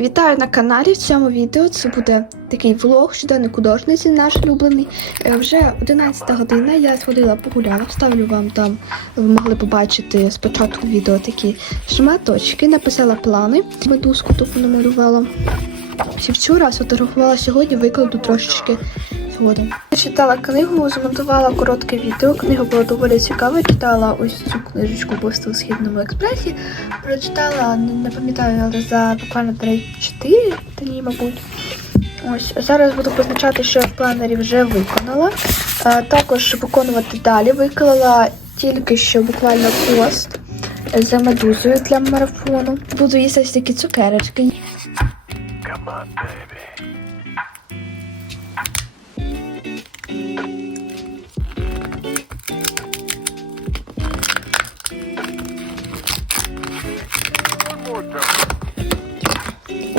Вітаю на каналі. В цьому відео це буде такий влог щоденник художниці, наш улюблений. Е, Вже 11 година. Я сходила погуляла. Вставлю вам там, ви могли побачити спочатку відео такі шматочки. Написала плани. Медузку тупо намалювала. Вчора сфотографувала сьогодні, викладу трошечки згодом. Я читала книгу, змонтувала коротке відео. Книга була доволі цікава. Читала ось цю книжечку «Вбивство в східному експресі. Прочитала, не, пам'ятаю, але за буквально 3-4 дні, мабуть. Ось зараз буду позначати, що я в планері вже виконала. А, також виконувати далі. Виклала тільки що буквально пост за медузою для марафону. Буду їсти ось такі цукерочки. Come on, baby.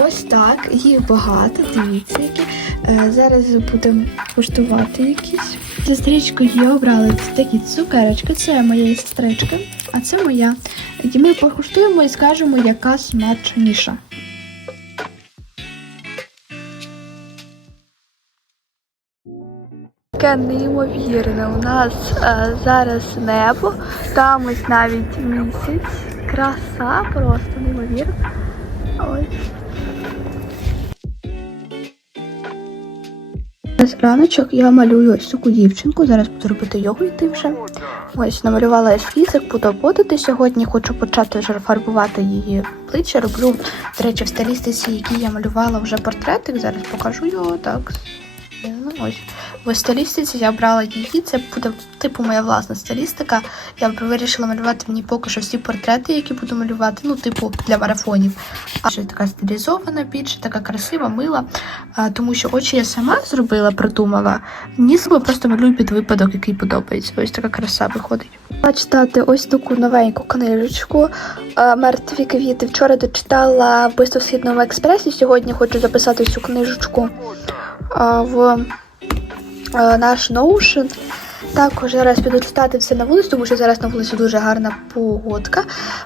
Ось так, їх багато, дивіться, які. Е, зараз будемо куштувати якісь. Зі стрічкою я обрала такі цукерочки. Це моєї сестрички, а це моя. І ми покуштуємо і скажемо, яка смачніша. Таке неймовірне. У нас е, зараз небо, там ось навіть місяць. Краса просто неймовірна. Ось. Раночок я малюю ось таку дівчинку. Зараз буду робити його йти вже. Ось намалювала ескізик, буду обводити сьогодні. Хочу почати вже фарбувати її обличчя. Роблю, до речі, в стилістиці, які я малювала вже портретик. Зараз покажу його так. Ось. В стилістиці я брала її, це буде типу моя власна стилістика. Я вирішила малювати мені поки що всі портрети, які буду малювати, ну, типу, для марафонів. А ще така стилізована, більше така красива, мила. А, тому що очі я сама зробила, придумала. Ніс я просто малюю під випадок, який подобається. Ось така краса виходить. Читати ось таку новеньку книжечку Мертві квіти. Вчора дочитала в східному експресі. Сьогодні хочу записати цю книжечку в наш Notion. Також зараз піду читати все на вулицю, тому що зараз на вулиці дуже гарна погодка.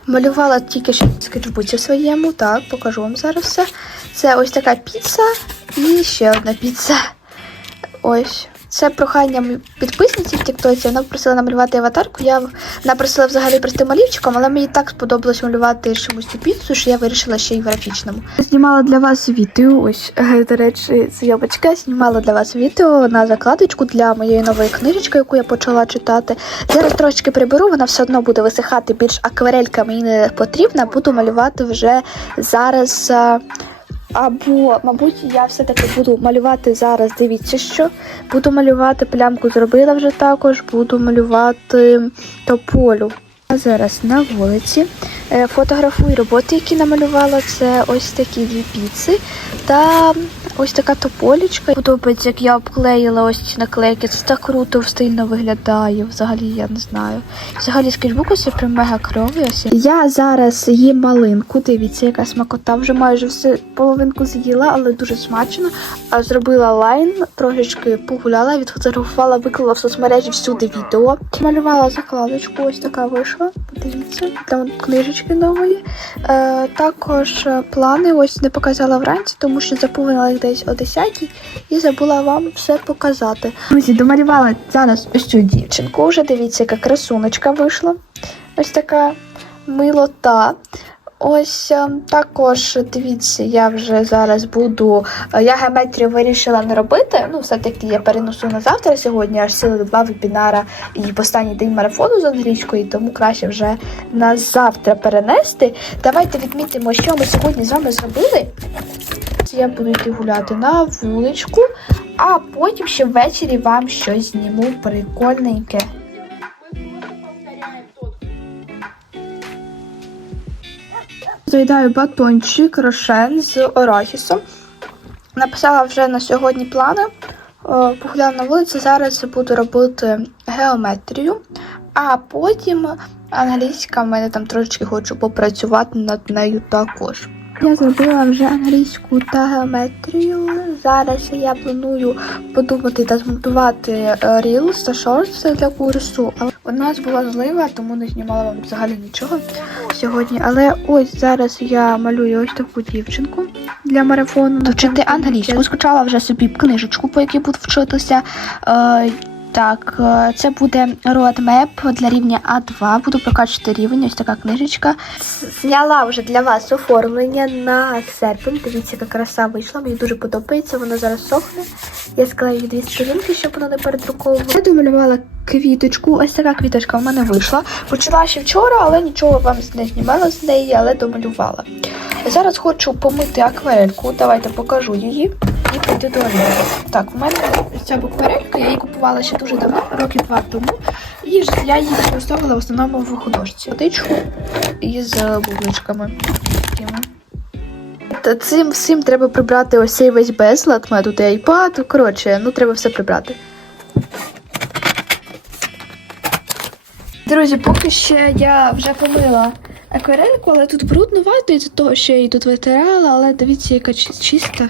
Малювала тільки що скетчбуці своєму. Так, покажу вам зараз все. Це ось така піца і ще одна піца. Ось. Це прохання підписниці в Тіктоці. Вона просила намалювати аватарку. Я вона просила взагалі простим олівчиком, але мені так сподобалось малювати чомусь цю піцу, що я вирішила ще й графічному. Знімала для вас відео. Ось, е, до речі, зйомочка. Знімала для вас відео на закладочку для моєї нової книжечки, яку я почала читати. Зараз трошки приберу, вона все одно буде висихати більш акварелька мені не потрібна. Буду малювати вже зараз. Або, мабуть, я все-таки буду малювати зараз. Дивіться, що буду малювати плямку, зробила вже також, буду малювати тополю. А зараз на вулиці Е, фотографую роботи, які намалювала. Це ось такі дві піци та ось така тополічка. Подобається, як я обклеїла ось ці наклейки. Це так круто, стильно виглядає. Взагалі я не знаю. Взагалі скетчбук ось прям мега кльовий. Ось. Я зараз їм малинку. Дивіться, яка смакота. Вже майже все половинку з'їла, але дуже смачно. Зробила лайн, трошечки погуляла, відфотографувала, виклала в соцмережі всюди відео. Малювала закладочку, ось така вийшла. Подивіться, там книжечки нової. Е, також е, плани ось не показала вранці, тому що заповнила їх десь о 10 і забула вам все показати. Друзі, домалювала зараз ось цю дівчинку. Вже дивіться, яка красуночка вийшла. Ось така милота. Ось е, також дивіться, я вже зараз буду. е, Я геометрію вирішила не робити. Ну, все-таки я перенесу на завтра сьогодні, аж сили два вебінара і останній день марафону з англійської, тому краще вже на завтра перенести. Давайте відмітимо, що ми сьогодні з вами зробили. Я буду йти гуляти на вуличку, а потім ще ввечері вам щось зніму прикольненьке. Заїдаю батончик рошен з арахісом. Написала вже на сьогодні плани. Е, Погуляла на вулиці, зараз буду робити геометрію, а потім англійська, в мене там трошечки хочу попрацювати над нею також. Я зробила вже англійську та геометрію. Зараз я планую подумати та змонтувати е, Reels та Shorts для курсу. Але у нас була злива, тому не знімала вам взагалі нічого. сьогодні. Але ось зараз я малюю ось таку дівчинку для марафону. Вчити англійську. Скачала вже собі книжечку, по якій буду вчитися. Так, е, це буде roadmap для рівня А2. Буду прокачувати рівень. Ось така книжечка. Зняла вже для вас оформлення на серпень. Дивіться, яка краса вийшла. Мені дуже подобається. Воно зараз сохне. Я склею дві сторінки, щоб воно не передруковувало. Я домалювала квіточку. Ось така квіточка в мене вийшла. Почала ще вчора, але нічого вам не знімала з неї, але домалювала. Зараз хочу помити акварельку. Давайте покажу її і прийти до Оліги. Так, в мене ця акварелька, я її купувала ще дуже давно, років два тому. І я її використовувала в основному в художці. Водичку із бубличками. Та цим всім треба прибрати ось цей весь безлад. У мене тут і iPad, коротше, ну треба все прибрати. Друзі, поки ще я вже помила акварельку, але тут бруднувато із-за того, що я її тут витирала, але дивіться, яка чиста,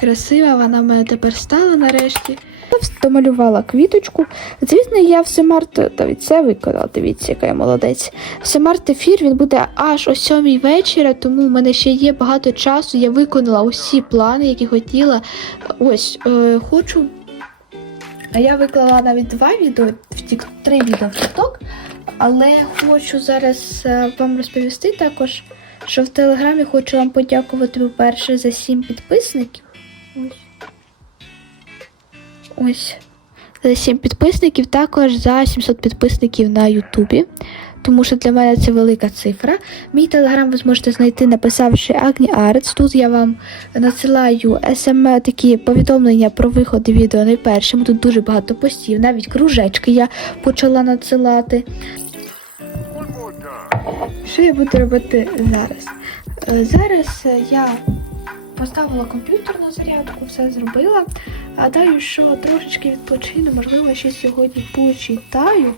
красива, вона в мене тепер стала нарешті. Домалювала квіточку. Звісно, я все март та від це виконала. Дивіться, яка я молодець. Все март ефір він буде аж о сьомій вечора, тому в мене ще є багато часу. Я виконала усі плани, які хотіла. Ось, е, хочу. Я виклала навіть два відео, три відео в TikTok, але хочу зараз е, вам розповісти також, що в Телеграмі хочу вам подякувати, по-перше, за сім підписників. Ось. За 7 підписників, також за 700 підписників на Ютубі. Тому що для мене це велика цифра. Мій телеграм ви зможете знайти, написавши Агні Арц. Тут я вам надсилаю см такі повідомлення про виходи відео найпершим. Тут дуже багато постів, навіть кружечки я почала надсилати. Що я буду робити зараз? Е, Зараз е, я поставила комп'ютер на зарядку, все зробила. Гадаю, що трошечки відпочину, можливо, ще сьогодні почитаю,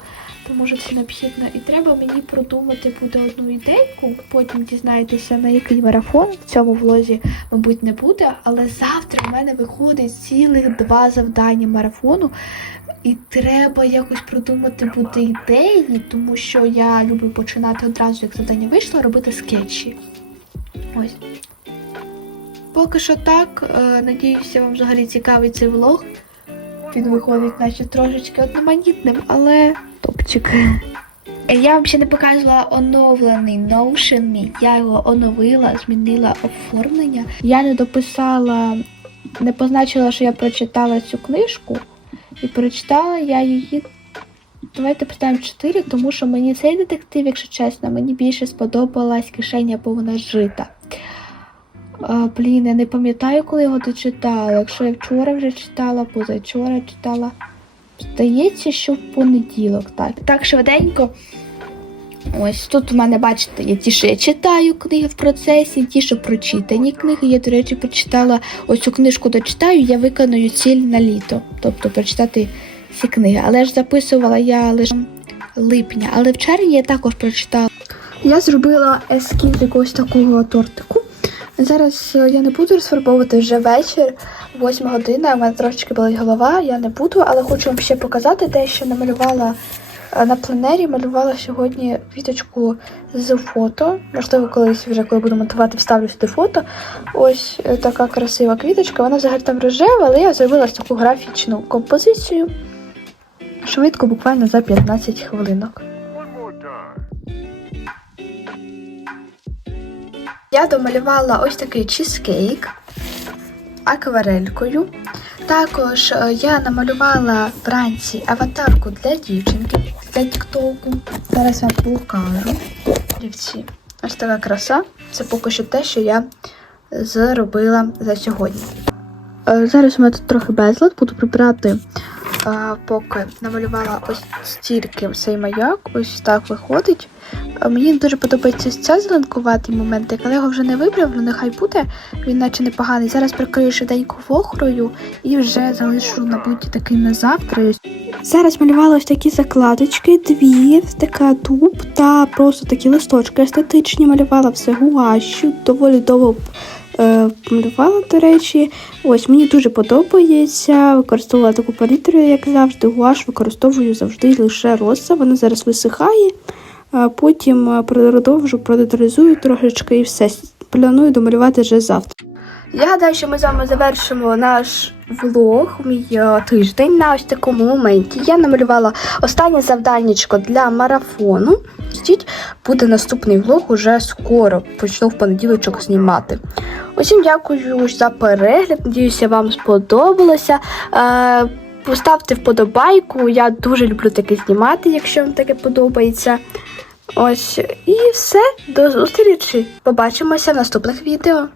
тому що це необхідно. І треба мені продумати буде одну ідейку. Потім дізнаєтеся, на який марафон в цьому влозі, мабуть, не буде. Але завтра в мене виходить цілих два завдання марафону. І треба якось продумати буде ідеї, тому що я люблю починати одразу, як завдання вийшло, робити скетчі. Ось. Поки що так. Е, надіюся, вам взагалі цікавий цей влог. Він виходить, наче трошечки одноманітним, але топчик. Я вам ще не показувала оновлений Notion мій. Я його оновила, змінила оформлення. Я не дописала, не позначила, що я прочитала цю книжку. І прочитала я її. Давайте поставимо 4, тому що мені цей детектив, якщо чесно, мені більше сподобалась кишеня повна жита. А, блін, я не пам'ятаю, коли його дочитала. Якщо я вчора вже читала, позавчора читала. Здається, що в понеділок, так. Так, швиденько. Ось тут у мене, бачите, є ті, що я читаю книги в процесі, ті, що прочитані книги. Я, до речі, прочитала ось цю книжку дочитаю, я виконую ціль на літо. Тобто прочитати ці книги. Але ж записувала я лише липня, але в червні я також прочитала. Я зробила ескіз якогось такого тортику. Зараз е, я не буду розфарбовувати вже вечір, 8 година, у мене трошечки болить голова, я не буду, але хочу вам ще показати те, що намалювала е, на пленері. Малювала сьогодні квіточку з фото. Можливо, колись вже коли буду монтувати, вставлю сюди фото. Ось е, така красива квіточка. Вона взагалі там рожева, але я зробила таку графічну композицію. Швидко, буквально за 15 хвилинок. Я домалювала ось такий чизкейк акварелькою. Також е, я намалювала вранці аватарку для дівчинки для тіктоку. Зараз вам покажу. Дівці. Ось така краса. Це поки що те, що я зробила за сьогодні. Е, Зараз у мене тут трохи безлад, буду прибирати, поки намалювала ось стільки цей маяк. Ось так виходить. Мені дуже подобається ця зеленкуватий момент, але його вже не виправлю, нехай буде. Він наче непоганий. Зараз прикрию швиденько вохрою і вже залишу, мабуть, такий на завтра. Зараз малювала ось такі закладочки, дві, така дуб та просто такі листочки естетичні. Малювала все гуашю, доволі довго малювала, до речі. Ось мені дуже подобається. Використовувала таку палітру, як завжди. Гуаш використовую завжди лише роса. Вона зараз висихає. потім е, продовжу, продеталізую трошечки і все. Планую домалювати вже завтра. Я гадаю, що ми з вами завершимо наш влог, мій е, тиждень на ось такому моменті. Я намалювала останнє завданнячко для марафону. Ждіть, буде наступний влог уже скоро. Почну в понеділочок знімати. Усім дякую за перегляд. Надіюся, вам сподобалося. Е, Поставте вподобайку. Я дуже люблю таке знімати, якщо вам таке подобається. Ось і все. До зустрічі. Побачимося в наступних відео.